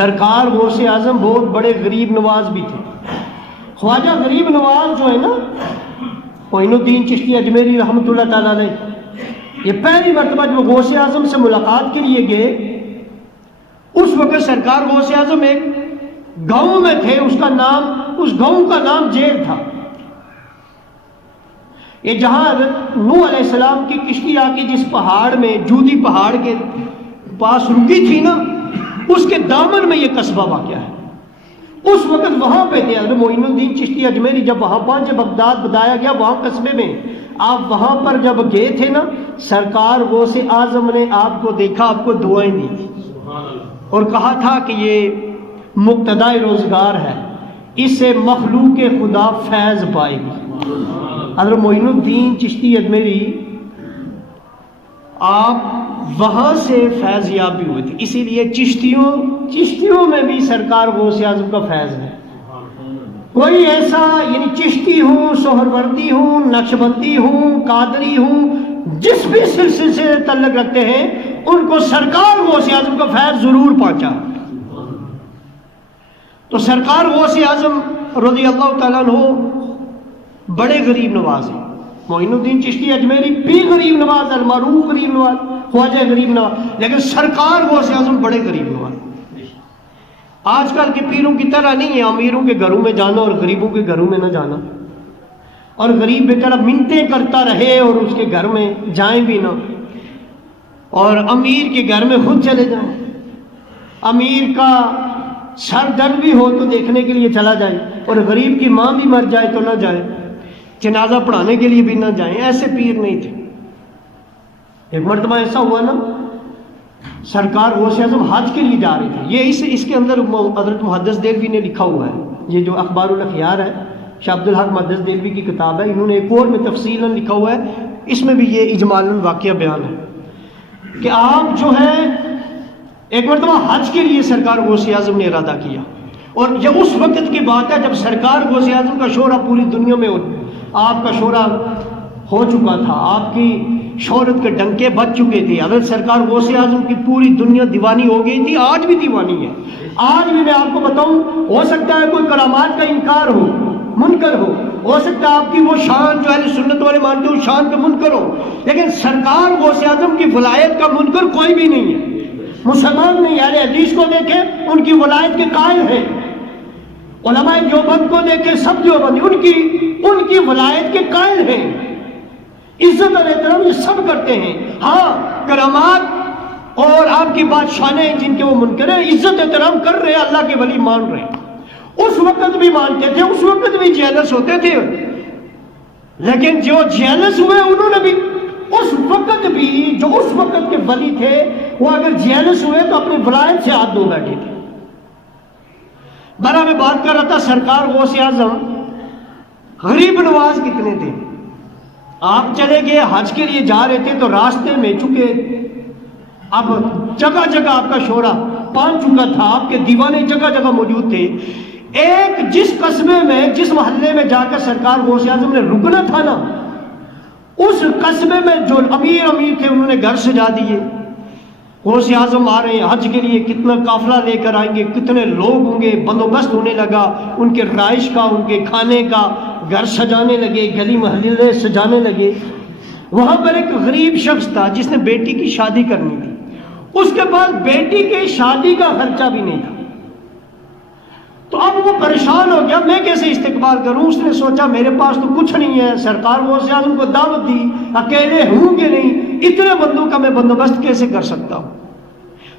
سرکار غوث اعظم بہت بڑے غریب نواز بھی تھے. خواجہ غریب نواز جو ہے نا معین الدین چشتی اجمیری رحمۃ اللہ تعالیٰ علیہ، یہ پہلی مرتبہ جب غوث اعظم سے ملاقات کے لیے گئے، اس وقت سرکار غوث اعظم ایک گاؤں میں تھے، اس گاؤں کا نام جیل تھا. یہ جہاں حضرت نوح علیہ السلام کی کشتی آ کے جس پہاڑ میں جودی پہاڑ کے پاس رکی تھی نا، اس کے دامن میں یہ قصبہ واقع ہے. اس وقت وہاں پہ تھے حضرت معین الدین چشتی اجمیری. جب وہاں پہنچے، بغداد بتایا گیا وہاں قصبے میں، آپ وہاں پر جب گئے تھے نا، سرکار غوث اعظم نے آپ کو دیکھا، آپ کو دعائیں دی اور کہا تھا کہ یہ مقتدائے روزگار ہے، اس سے مخلوق خدا فیض پائے گی. حضرت معین الدین چشتی اجمیری آپ وہاں سے فیض یاب بھی ہوئے تھے، اسی لیے چشتیوں میں بھی سرکار غوث اعظم کا فیض ہے. کوئی ایسا یعنی چشتی ہوں، سہروردی ہوں، نقشبندی ہوں، قادری ہوں، جس بھی سلسلے سے تعلق رکھتے ہیں، ان کو سرکار غوث اعظم کا فیض ضرور پہنچا. تو سرکار غوث اعظم رضی اللہ تعالیٰ عنہ بڑے غریب نواز ہیں. معین الدین چشتی اجمیری بھی غریب نواز، المعروف غریب نواز، خواجہ غریب نواز، لیکن سرکار غوث اعظم بڑے غریب نواز. آج کل کے پیروں کی طرح نہیں ہے امیروں کے گھروں میں جانا اور غریبوں کے گھروں میں نہ جانا، اور غریب بیچارہ منتیں کرتا رہے اور اس کے گھر میں جائیں بھی نہ، اور امیر کے گھر میں خود چلے جائیں. امیر کا سر درد بھی ہو تو دیکھنے کے لیے چلا جائے، اور غریب کی ماں بھی مر جائے تو نہ جائے، جنازہ پڑھانے کے لیے بھی نہ جائیں. ایسے پیر نہیں تھے. ایک مرتبہ ایسا ہوا نا، سرکار غوث اعظم حج کے لیے جا رہے تھے. یہ اس کے اندر حضرت محدث دہلوی نے لکھا ہوا ہے، یہ جو اخبار الاخیار ہے، شاہ عبد الحق محدث دہلوی کی کتاب ہے، انہوں نے ایک اور میں تفصیلاً لکھا ہوا ہے، اس میں بھی یہ اجمالاً واقعہ بیان ہے کہ آپ جو ہے ایک مرتبہ حج کے لیے سرکار غوث اعظم نے ارادہ کیا. اور یہ اس وقت کی بات ہے جب سرکار غوث اعظم کا شہرہ پوری دنیا میں آپ کا شہرہ ہو چکا تھا، آپ کی شہرت کے ڈنکے بج چکے تھے. حضرت سرکار غوث اعظم کی پوری دنیا دیوانی ہو گئی تھی، آج بھی دیوانی ہے. آج بھی میں آپ کو بتاؤں، ہو سکتا ہے کوئی کرامات کا انکار ہو، منکر ہو سکتا ہے آپ کی وہ شان جو اہل سنت والے مانتے ہو شان کا منکر ہو، لیکن سرکار غوث اعظم کی ولایت کا منکر کوئی بھی نہیں ہے. مسلمان نہیں، اہل حدیث کو دیکھیں ان کی ولایت کے قائل ہیں، علماء دیوبند کو دیکھیں سب دیوبندی ان کی ولایت کے قائل ہیں. عزت اور احترام یہ سب کرتے ہیں. ہاں کرامات اور آپ کی بادشاہیں جن کے وہ منکر ہیں، عزت احترام کر رہے ہیں، اللہ کے ولی مان رہے ہیں. اس وقت بھی مانتے تھے، اس وقت بھی جیلس ہوتے تھے، لیکن جو جیلس ہوئے انہوں نے بھی اس وقت بھی، جو اس وقت کے ولی تھے، وہ اگر جیلس ہوئے تو اپنی ولایت سے ہاتھ دھو بیٹھے تھے. برا میں بات کر رہا تھا سرکار غوث اعظم غریب نواز کتنے تھے. آپ چلے گئے حج کے لیے جا رہے تھے تو راستے میں چونکہ اب جگہ جگہ آپ کا شورا پان چکا تھا، آپ کے دیوانے جگہ جگہ موجود تھے. ایک جس قصبے میں، جس محلے میں جا کر سرکار غوث اعظم نے رکنا تھا نا، اس قصبے میں جو امیر تھے انہوں نے گھر سجا دیے. غوث اعظم آ رہے ہیں حج کے لیے، کتنا قافلہ لے کر آئیں گے، کتنے لوگ ہوں گے، بندوبست ہونے لگا ان کے رہائش کا، ان کے کھانے کا، گھر سجانے لگے، گلی محلے سجانے لگے. وہاں پر ایک غریب شخص تھا جس نے بیٹی کی شادی کرنی تھی، اس کے پاس بیٹی کی شادی کا خرچہ بھی نہیں تھا. تو اب وہ پریشان ہو گیا، میں کیسے استقبال کروں. اس نے سوچا میرے پاس تو کچھ نہیں ہے، سرکار غوث اعظم کو دعوت دی، اکیلے ہوں کہ نہیں، اتنے بندوں کا میں بندوبست کیسے کر سکتا ہوں.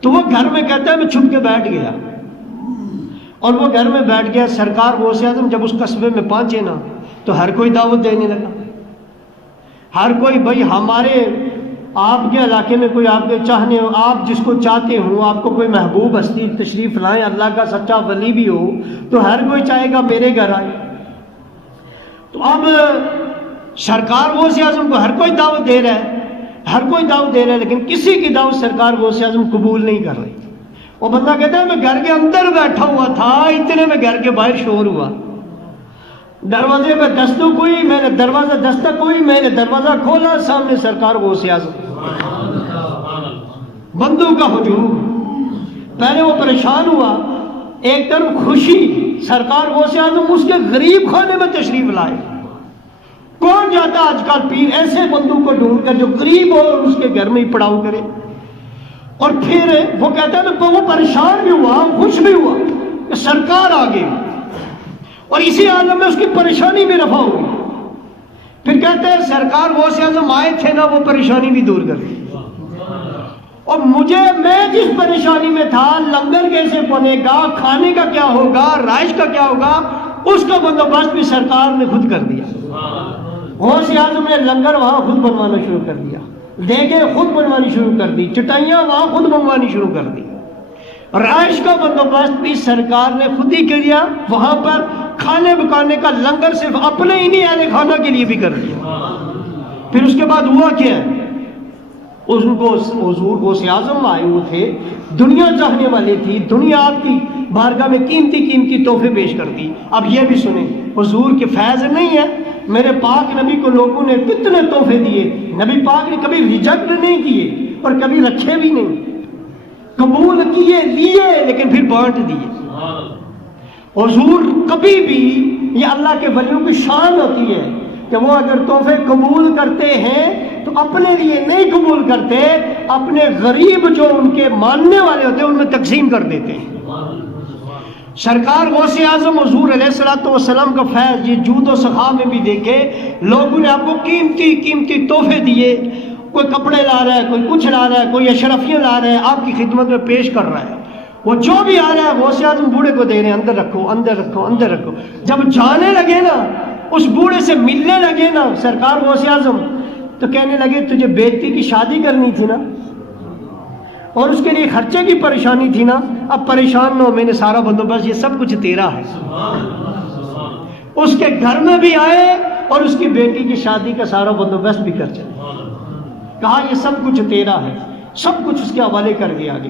تو وہ گھر میں کہتا ہے میں چھپ کے بیٹھ گیا، اور وہ گھر میں بیٹھ گیا. سرکار غوث اعظم جب اس قصبے میں پہنچے نا تو ہر کوئی دعوت دینے لگا. ہر کوئی بھائی ہمارے آپ کے علاقے میں کوئی آپ کے چاہنے ہو، آپ جس کو چاہتے ہوں، آپ کو کوئی محبوب ہستی تشریف لائیں، اللہ کا سچا ولی بھی ہو تو ہر کوئی چاہے گا میرے گھر آئے. تو اب سرکار غوث اعظم کو ہر کوئی دعوت دے رہا ہے، لیکن کسی کی دعوت سرکار غوث اعظم قبول نہیں کر رہی. وہ بندہ کہتا ہے میں گھر کے اندر بیٹھا ہوا تھا، اتنے میں گھر کے باہر شور ہوا، دروازے پہ دستک ہوئی، میں نے دروازہ کھولا، سامنے سرکار غوث اعظم، بندوں کا ہجوم. پہلے وہ پریشان ہوا، ایک طرف خوشی، سرکار غوث اعظم اس کے غریب خانے میں تشریف لائے۔ کون جاتا آج کل پیر ایسے بندوں کو ڈھونڈ کر جو غریب ہو اور اس کے گھر میں ہی پڑاؤ کرے؟ اور پھر وہ کہتا ہے تو وہ پریشان بھی ہوا، خوش بھی ہوا کہ سرکار آ گئی، اور اسی عالم میں اس کی پریشانی بھی رفع ہوئی۔ پھر کہتے ہیں سرکار غوث اعظم آئے تھے نا، وہ پریشانی بھی دور کر دی، اور میں جس پریشانی میں تھا، لنگر کیسے بنے گا، کھانے کا کیا ہوگا، رہائش کا کیا ہوگا، اس کا بندوبست بھی سرکار نے خود کر دیا۔ غوث اعظم نے لنگر وہاں خود بنوانا شروع کر دیا، دیگیں خود بنوانی شروع کر دی، چٹائیاں وہاں خود بنوانی شروع کر دی، رہائش کا بندوبست بھی سرکار نے خود ہی کیا۔ وہاں پر کھانے پکانے کا لنگر صرف اپنے ہی نہیں اہل خانہ کے لیے بھی کر دیا۔ پھر اس کے بعد ہوا کیا ہے، اس کو حضور غوث اعظم آئے ہوئے تھے، دنیا چاہنے والے تھی، دنیا آپ کی بارگاہ میں قیمتی تحفے پیش کرتی۔ اب یہ بھی سنیں، حضور کے فیض نہیں ہے، میرے پاک نبی کو لوگوں نے کتنے تحفے دیے، نبی پاک نے کبھی ریجیکٹ نہیں کیے اور کبھی رکھے بھی نہیں، قبول کیے، لیے، لیکن پھر بانٹ دیے۔ حضور کبھی بھی، یہ اللہ کے ولیوں کی شان ہوتی ہے کہ وہ اگر تحفے قبول کرتے ہیں تو اپنے لیے نہیں قبول کرتے، اپنے غریب جو ان کے ماننے والے ہوتے ہیں ان میں تقسیم کر دیتے ہیں۔ سرکار غوث اعظم حضور علیہ الصلوۃ والسلام کا فیض یہ جود و سخا میں بھی دیکھے، لوگوں نے آپ کو قیمتی تحفے دیے، کوئی کپڑے لا رہا ہے، کوئی کچھ لا رہا ہے، کوئی اشرفیاں لا رہا ہے، آپ کی خدمت میں پیش کر رہا ہے، وہ جو بھی آ رہا ہے غوث اعظم بوڑھے کو دے رہے ہیں، اندر رکھو اندر رکھو اندر رکھو۔ جب جانے لگے نا، اس بوڑھے سے ملنے لگے نا سرکار غوث اعظم، تو کہنے لگے تجھے بیٹی کی شادی کرنی تھی نا، اور اس کے لیے خرچے کی پریشانی تھی نا، اب پریشان نہ ہو، میں نے سارا بندوبست، یہ سب کچھ تیرا ہے۔ اس کے گھر میں بھی آئے اور اس کی بیٹی کی شادی کا سارا بندوبست بھی کر چلے، کہا یہ سب کچھ تیرا ہے، سب کچھ اس کے حوالے کر دیا آگے۔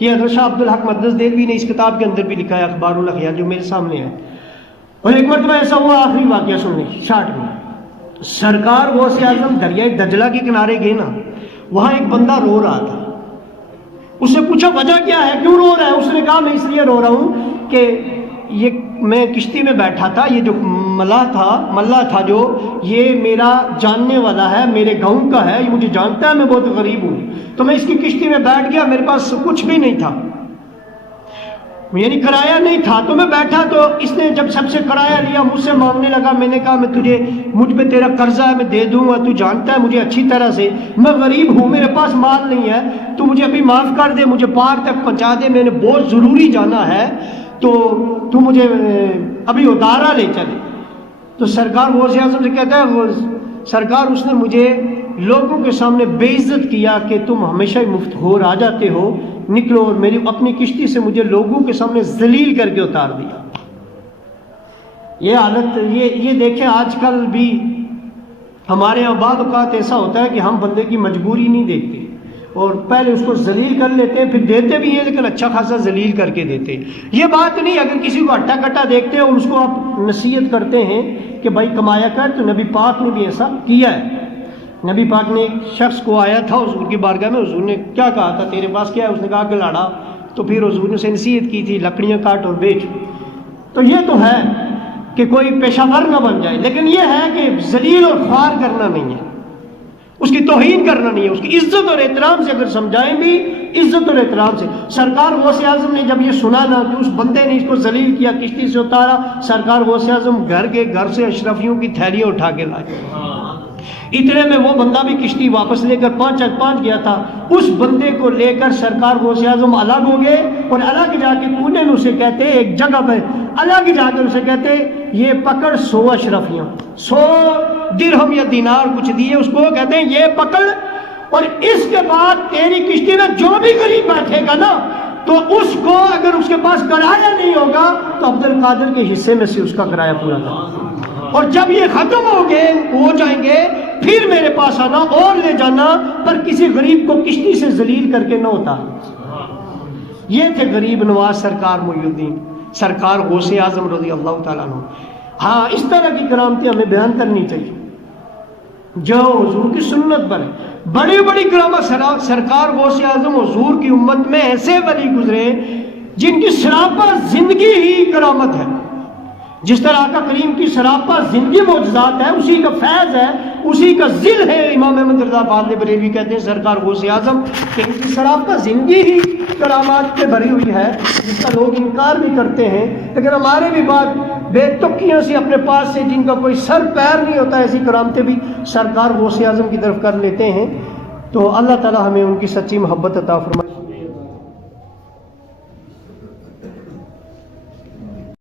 یہ حضرت شاہ عبد الحق مدرس دہلوی نے اس کتاب کے اندر بھی لکھا ہے، اخبار الاخیار، جو میرے سامنے ہے۔ اور ایک مرتبہ ایسا ہوا، آخری واقعہ سن لیں شارٹ میں، سرکار غوث اعظم دریائے دجلہ کے کنارے گئے نا، وہاں ایک بندہ رو رہا تھا، اس سے پوچھا وجہ کیا ہے، کیوں رو رہا ہے؟ اس نے کہا میں اس لیے رو رہا ہوں کہ میں کشتی میں بیٹھا تھا، یہ جو ملا تھا جو، یہ میرا جاننے والا ہے، میرے گاؤں کا ہے، یہ مجھے جانتا ہے، میں بہت غریب ہوں، تو میں اس کی کشتی میں بیٹھ گیا، میرے پاس کچھ بھی نہیں تھا، یعنی کرایہ نہیں تھا، تو میں بیٹھا، تو اس نے جب سب سے کرایہ لیا مجھ سے مانگنے لگا، میں نے کہا مجھ پہ تیرا قرضہ ہے، میں دے دوں گا، تو جانتا ہے مجھے اچھی طرح سے، میں غریب ہوں، میرے پاس مال نہیں ہے، تو مجھے ابھی معاف کر دے، مجھے پار تک پہنچا دے، میں نے بہت ضروری جانا ہے، تو مجھے ابھی ادارہ لے چلے۔ تو سرکار غوث اعظم سے کہتا ہے سرکار اس نے مجھے لوگوں کے سامنے بے عزت کیا کہ تم ہمیشہ ہی مفت ہو آ جاتے ہو، نکلو، اور میری اپنی کشتی سے مجھے لوگوں کے سامنے ذلیل کر کے اتار دیا۔ یہ حالت یہ دیکھیں، آج کل بھی ہمارے یہاں بعض اوقات ایسا ہوتا ہے کہ ہم بندے کی مجبوری نہیں دیکھتے، اور پہلے اس کو ذلیل کر لیتے ہیں، پھر دیتے بھی ہیں لیکن اچھا خاصا ذلیل کر کے دیتے ہیں۔ یہ بات نہیں، اگر کسی کو ہٹا کٹا دیکھتے ہیں اور اس کو آپ نصیحت کرتے ہیں کہ بھائی کمایا کر، تو نبی پاک نے بھی ایسا کیا ہے۔ نبی پاک نے ایک شخص کو آیا تھا حضور کی بارگاہ میں، حضور نے کیا کہا تھا، تیرے پاس کیا ہے؟ اس نے کہا گلاڑا، تو پھر حضور نے اسے نصیحت کی تھی لکڑیاں کاٹ اور بیچ۔ تو یہ تو ہے کہ کوئی پیشہ ور نہ بن جائے، لیکن یہ ہے کہ ذلیل اور خوار کرنا نہیں ہے، اس کی توہین کرنا نہیں ہے، اس کی عزت اور احترام سے اگر سمجھائیں بھی، عزت اور احترام سے۔ سرکار غوث اعظم نے جب یہ سنا نا کہ اس بندے نے اس کو ذلیل کیا، کشتی سے اتارا، سرکار غوث اعظم گھر سے اشرفیوں کی تھیلیاں اٹھا کے لائے۔ اتنے میں وہ بندہ بھی کشتی واپس لے کر پہنچ گیا تھا، اس بندے کو لے کر سرکار غوث اعظم الگ ہو گئے، اور الگ جا کے کونے میں اسے کہتے ایک جگہ پہ الگ جا کر اسے کہتے یہ پکڑ 100 اشرفیاں، 100 درہم یا دینار کچھ دیے اس کو، کہتے ہیں یہ پکڑ، اور اس کے بعد تیری کشتی میں جو بھی غریب بیٹھے گا نا، تو اس کو اگر اس کے پاس کرایہ نہیں ہوگا تو عبد القادر کے حصے میں سے اس کا کرایہ پورا کرنا، اور جب یہ ختم ہو جائیں گے پھر میرے پاس آنا اور لے جانا، پر کسی غریب کو کشتی سے ذلیل کر کے نہ اتار۔ یہ تھے غریب نواز سرکار محی الدین، سرکار غوث اعظم رضی اللہ تعالیٰ عنہ۔ ہاں، اس طرح کی کرامتیں ہمیں بیان کرنی چاہیے جو حضور کی سنت پر ہے۔ بڑی بڑی کرامت سرکار غوث اعظم حضور کی امت میں ایسے ولی گزرے جن کی سراپا زندگی ہی کرامت ہے. جس طرح آقا کریم کی سراپا زندگی معجزات ہے، اسی کا فیض ہے، اسی کا ذل ہے. امام احمد رضا فاضل بریلوی کہتے ہیں سرکار غوث اعظم کہ ان کی سراپا زندگی ہی کرامات سے بھری ہوئی ہے، جس کا لوگ انکار بھی کرتے ہیں. لیکن ہمارے بھی بعد بے تکیوں سے اپنے پاس سے جن کا کوئی سر پیر نہیں ہوتا ایسی کرامتیں بھی سرکار غوث اعظم کی طرف کر لیتے ہیں. تو اللہ تعالی ہمیں ان کی سچی محبت عطا فرمائے.